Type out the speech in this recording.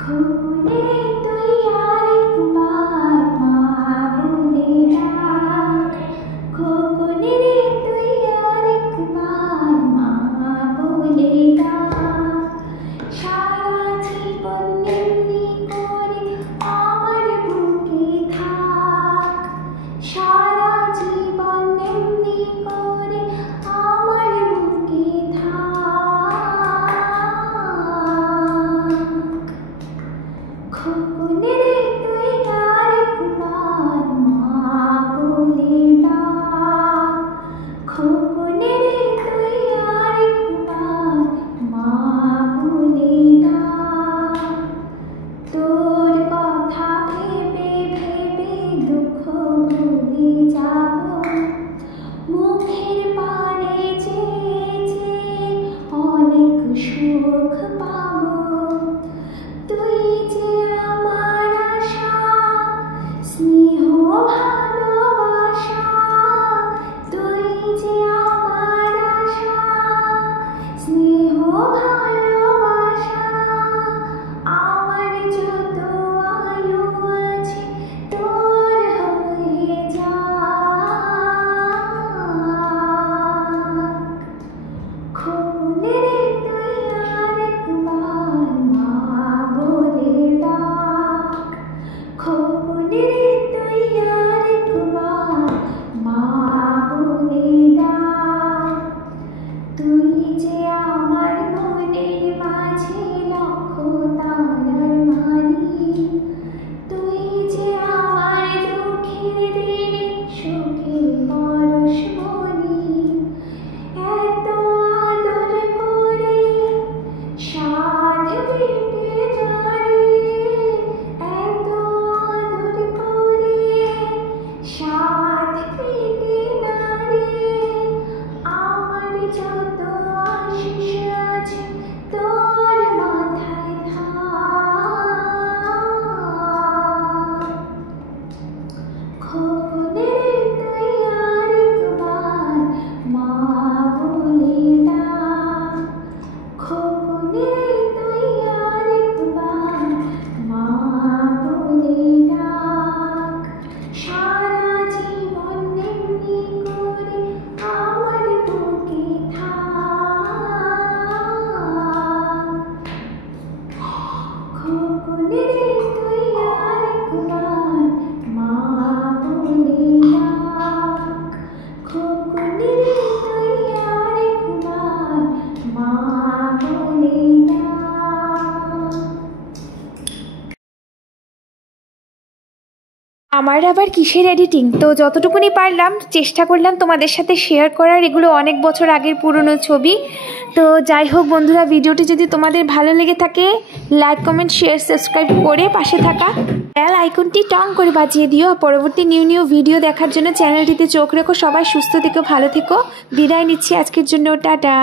খোকনে তুই আরেকবার মা বলে ডাক, খোকনে তুই আরেকবার মা বলে ডাক। সারা জীবন এমনি করে আমার বুকে থাক, সারা জীবন এমনি করে আমার বুকে থাক। খোকনে তুই আরেকবার মা বলে ডাক, খোকনে তুই আরেকবার মা বলে ডাক। তোর কথা ভেবে ভেবে দুঃখ ভুলে যাব, মুখের পানে চেয়ে চেয়ে অনেক সুখ পাবো। তুই যে আমার আশা, স্নেহ ভালোবাসা, তুই যে আমার আশা, স্নেহ ভালোবাসা। আমার যত আয়ু আছে তোর হয়ে যাক। খোকনে তুই আরেকবার মা বলে ডাক, খোকনে তুই আরেকবার মা বলে ডাক। তুই যে আমার মনের মাঝে লক্ষ তারার মানি, তুই যে আমার দুঃখের দিনে সুখের পরশমণি। এত আদর করে সাধ পেটে নারে, এত আদর করে সাধ পেটে নারে। আমার যত আশিস আছে তোর মাথায় থাক। খোকনে তুই আরেকবার মা বলে ডাক, খোকনে তুই আরেকবার মা বলে ডাক। সারা জীবন এমনি করে আমার বুকে থাক। খোকনে তুই আরেকবার মা বলে ডাক, খোকনে তুই আরেকবার মা বলে ডাক। আমার আবার কিসের এডিটিং, তো যতটুকুনি পারলাম চেষ্টা করলাম তোমাদের সাথে শেয়ার করার। এগুলো অনেক বছর আগের পুরনো ছবি। তো যাই হোক বন্ধুরা, ভিডিওটি যদি তোমাদের ভালো লেগে থাকে লাইক কমেন্ট শেয়ার সাবস্ক্রাইব করে পাশে থাকা বেল আইকনটি টং করে বাজিয়ে দিও। পরবর্তী নিউ ভিডিও দেখার জন্য চ্যানেলটিতে চোখ রেখো। সবাই সুস্থ থেকো, ভালো থেকো। বিদায় নিচ্ছি আজকের জন্য, টাটা।